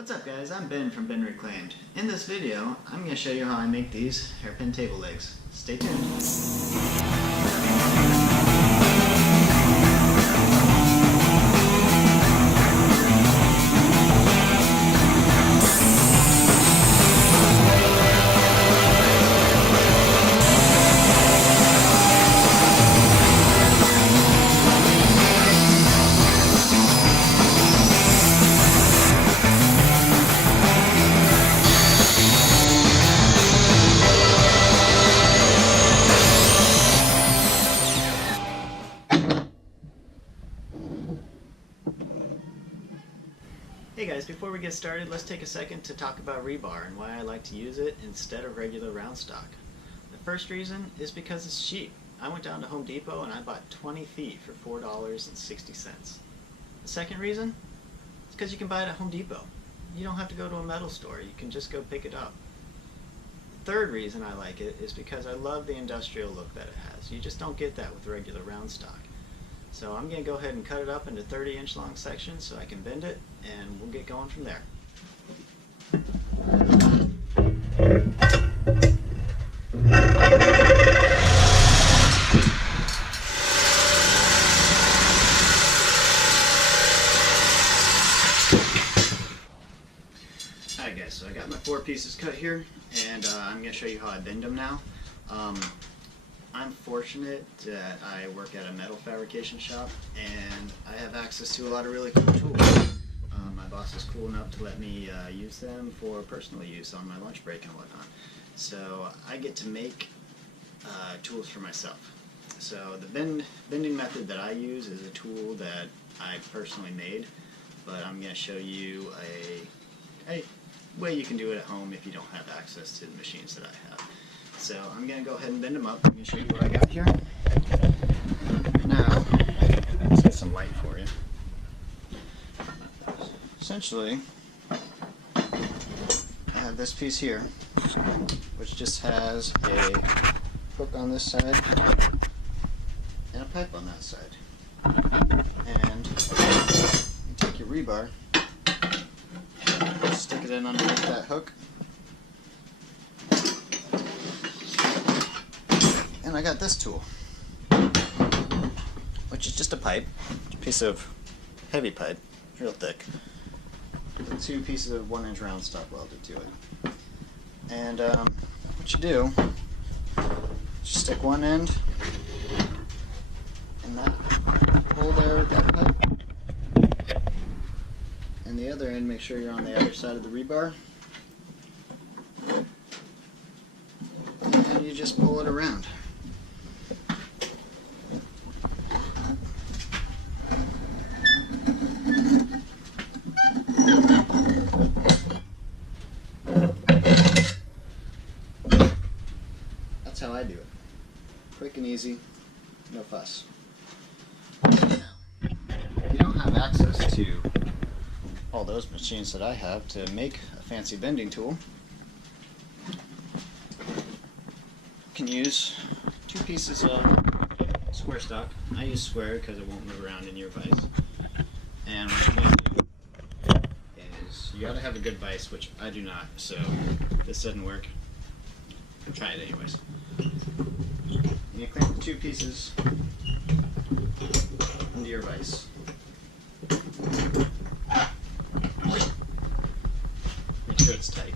What's up guys, I'm Ben from Ben Reclaimed. In this video, I'm going to show you how I make these hairpin table legs. Stay tuned. Hey guys, before we get started, let's take a second to talk about rebar and why I like to use it instead of regular round stock. The first reason is because it's cheap. I went down to Home Depot and I bought 20 feet for $4.60. The second reason is because you can buy it at Home Depot. You don't have to go to a metal store, you can just go pick it up. The third reason I like it is because I love the industrial look that it has. You just don't get that with regular round stock. So I'm going to go ahead and cut it up into 30-inch long sections so I can bend it, and we'll get going from there. Alright guys, so I got my 4 pieces cut here, and I'm going to show you how I bend them now. I'm fortunate that I work at a metal fabrication shop and I have access to a lot of really cool tools. My boss is cool enough to let me use them for personal use on my lunch break and whatnot. So I get to make tools for myself. So the bending method that I use is a tool that I personally made, but I'm going to show you a way you can do it at home if you don't have access to the machines that I have. So I'm going to go ahead and bend them up. I'm going to show you what I got here. Now, let's get some light for you. Essentially, I have this piece here, which just has a hook on this side and a pipe on that side. And you take your rebar, stick it in underneath that hook, and I got this tool, which is just a pipe, a piece of heavy pipe, real thick, with 2 pieces of 1-inch round stock welded to it. And what you do, just stick one end in that hole there with that pipe, and the other end, make sure you're on the other side of the rebar, and you just pull it around. That's how I do it. Quick and easy, no fuss. Now, if you don't have access to all those machines that I have to make a fancy bending tool, you can use 2 pieces of square stock. I use square because it won't move around in your vise. And what you're going to do is, you got to have a good vise, which I do not, so if this doesn't work, try it anyways. You clamp the 2 pieces into your vise. Make sure it's tight.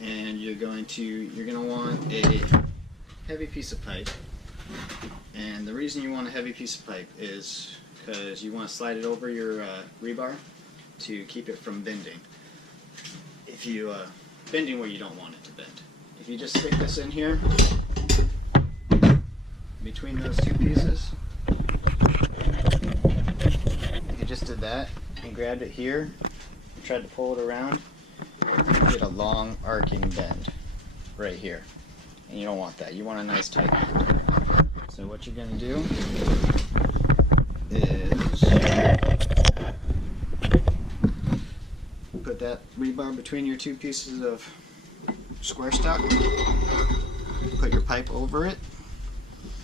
And you're going to want a heavy piece of pipe. And the reason you want a heavy piece of pipe is because you want to slide it over your rebar to keep it from bending. If you bending where you don't want it to bend. If you just stick this in here between those 2 pieces, if you just did that and grabbed it here and tried to pull it around, you get a long arcing bend right here, and you don't want that. You want a nice tight bend. So what you're going to do is put that rebar between your 2 pieces of square stock, put your pipe over it,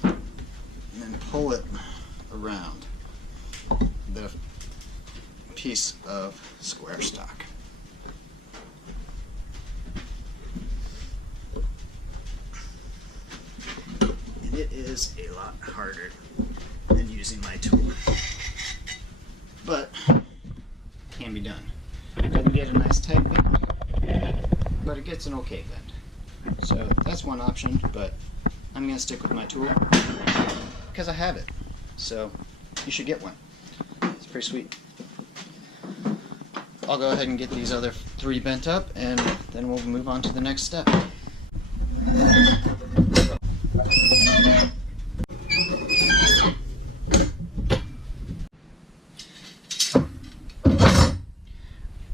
and then pull it around. the piece of square stock. And it is a lot harder than using my tool, but can be done. Doesn't get a nice tight bend, but it gets an okay bend. So that's one option, but I'm going to stick with my tool because I have it. So you should get one. It's pretty sweet. I'll go ahead and get these other 3 bent up, and then we'll move on to the next step.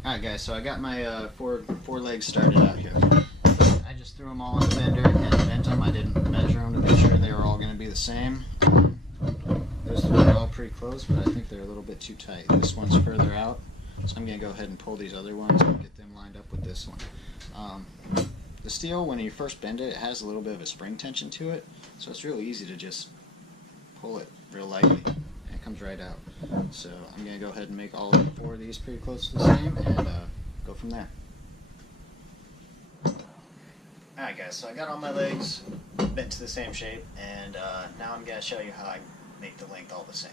Alright guys, so I got my four legs started out here. I just threw them all in the bender and bent them. I didn't measure them to make sure they were all going to be the same. Those 3 are all pretty close, but I think they're a little bit too tight. This one's further out, so I'm going to go ahead and pull these other ones and get them lined up with this one. The steel, when you first bend it, it has a little bit of a spring tension to it, so it's really easy to just pull it real lightly. It comes right out. So I'm going to go ahead and make all 4 of these pretty close to the same and go from there. Alright guys, so I got all my legs bent to the same shape, and now I'm going to show you how I make the length all the same.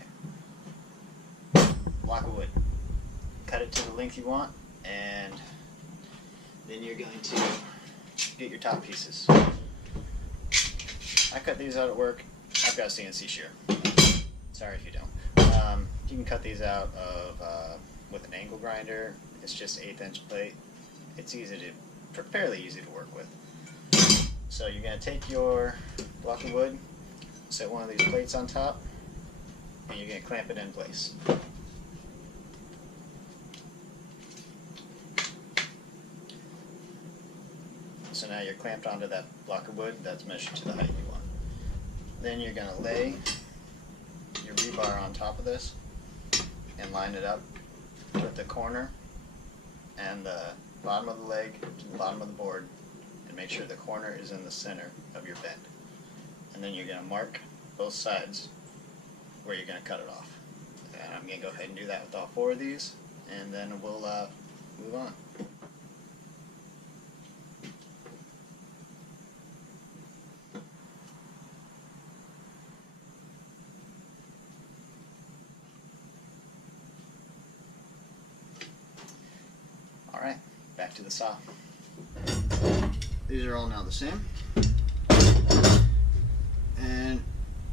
Block of wood. Cut it to the length you want, and then you're going to get your top pieces. I cut these out at work. I've got a CNC shear. Sorry if you don't. You can cut these out of with an angle grinder. It's just 1/8" plate. It's fairly easy to work with. So you're going to take your block of wood, set one of these plates on top, and you're going to clamp it in place. So now you're clamped onto that block of wood that's measured to the height you want. Then you're going to lay your rebar on top of this and line it up with the corner and the bottom of the leg to the bottom of the board, and make sure the corner is in the center of your bend. And then you're going to mark both sides where you're going to cut it off. And I'm going to go ahead and do that with all 4 of these, and then we'll move on. Alright, back to the saw. These are all now the same. And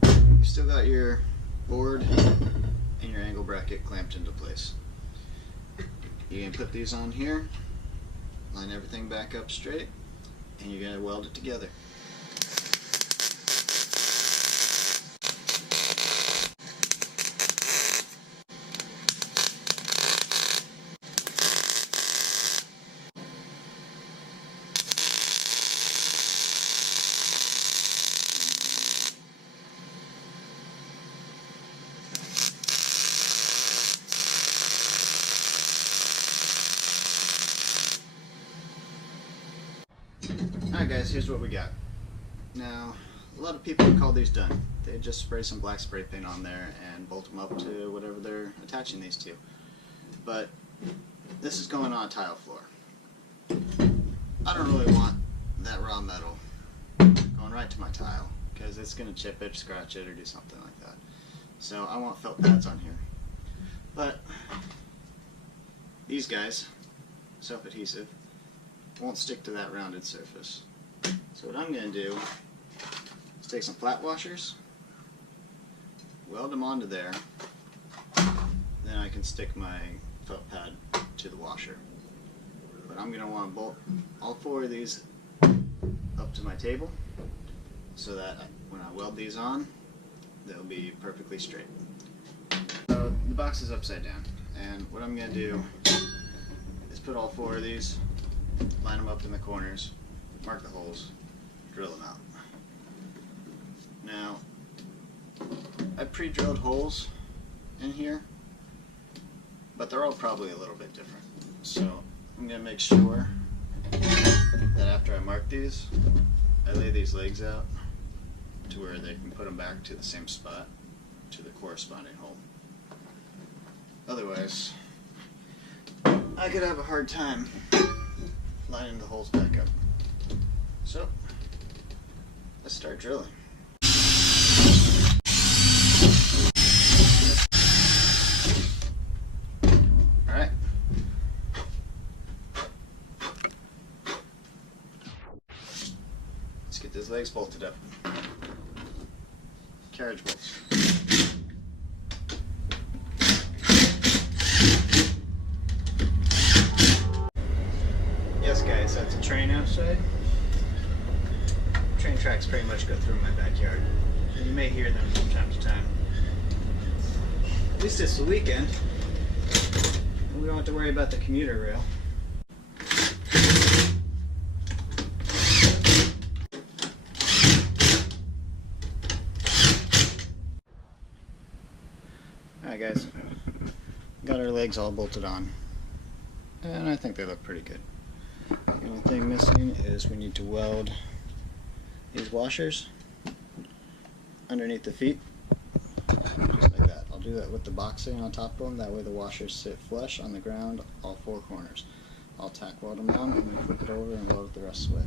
you still got your board and your angle bracket clamped into place. You can put these on here, line everything back up straight, and you're going to weld it together. Alright guys, here's what we got. Now, a lot of people call these done. They just spray some black spray paint on there and bolt them up to whatever they're attaching these to. But this is going on a tile floor. I don't really want that raw metal going right to my tile, because it's going to chip it, scratch it, or do something like that. So I want felt pads on here. But these guys, self-adhesive, won't stick to that rounded surface. So what I'm going to do is take some flat washers, weld them onto there, then I can stick my felt pad to the washer. But I'm going to want to bolt all 4 of these up to my table so that when I weld these on, they'll be perfectly straight. So the box is upside down, and what I'm going to do is put all 4 of these, line them up in the corners, mark the holes, drill them out. Now, I pre-drilled holes in here, but they're all probably a little bit different. So I'm going to make sure that after I mark these, I lay these legs out to where they can put them back to the same spot, to the corresponding hole. Otherwise, I could have a hard time lining the holes back up. So, let's start drilling. Alright. Let's get these legs bolted up. Carriage bolts. Yes guys, that's a train outside. Train tracks pretty much go through my backyard. And you may hear them from time to time. At least it's the weekend. And we don't have to worry about the commuter rail. Alright guys, got our legs all bolted on. And I think they look pretty good. The only thing missing is we need to weld these washers underneath the feet, just like that. I'll do that with the boxing on top of them, that way the washers sit flush on the ground, all four corners. I'll tack weld them down and then flip it over and weld it the rest of the way.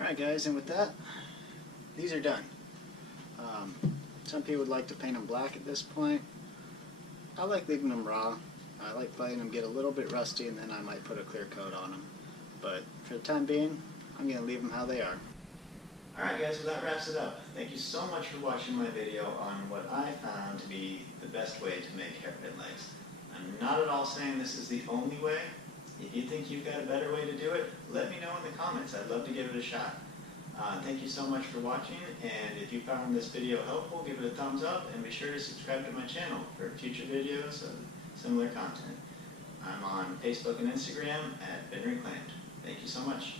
Alright guys, and with that, these are done. Some people would like to paint them black at this point. I like leaving them raw. I like letting them get a little bit rusty and then I might put a clear coat on them. But for the time being, I'm going to leave them how they are. Alright guys, well that wraps it up. Thank you so much for watching my video on what I found to be the best way to make hairpin legs. I'm not at all saying this is the only way. If you think you've got a better way to do it, let me know in the comments. I'd love to give it a shot. Thank you so much for watching, and if you found this video helpful, give it a thumbs up, and be sure to subscribe to my channel for future videos of similar content. I'm on Facebook and Instagram at BeenReclaimed. Thank you so much.